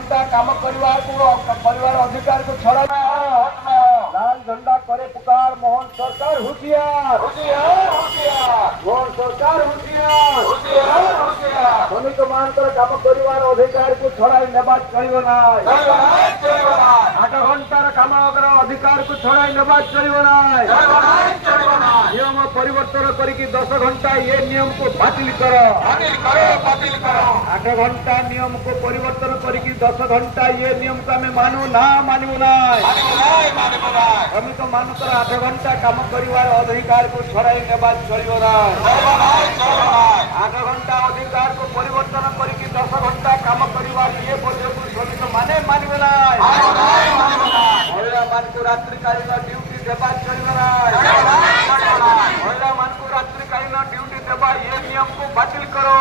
घंटा काम परिवार अधिकार को छड़ा लाल झंडा करे पुकार मोहन सरकार हुशियार मोहन सरकार हुशियार श्रमिक मानकर काम परिवार अधिकार को छड़ाई नेबा चलिबो नाय 8 घंटार काम अधिकार को छड़ाई नेबा चलिबो नाय नियम परिवर्तन करिकी 10 घंटा ये नियम को बातिल करो 8 घंटा नियम को परिवर्तन करिकी 10 घंटा ये नियम को आमे मानू ना श्रमिक मानकर 8 घंटा काम परिवार अधिकार को छड़ाई नेबा चलिबो नाय 8 घंटा अधिकार को परिवर्तन करिकी 10 घंटा काम परिवार ये बोझ को श्रमिक माने मानिबे नाय महिला मान को रात्रिकालीन ड्यूटी देबा चलिबो नाय महिला मान को रात्रिकालीन ड्यूटी देबा ये नियम को बातिल करो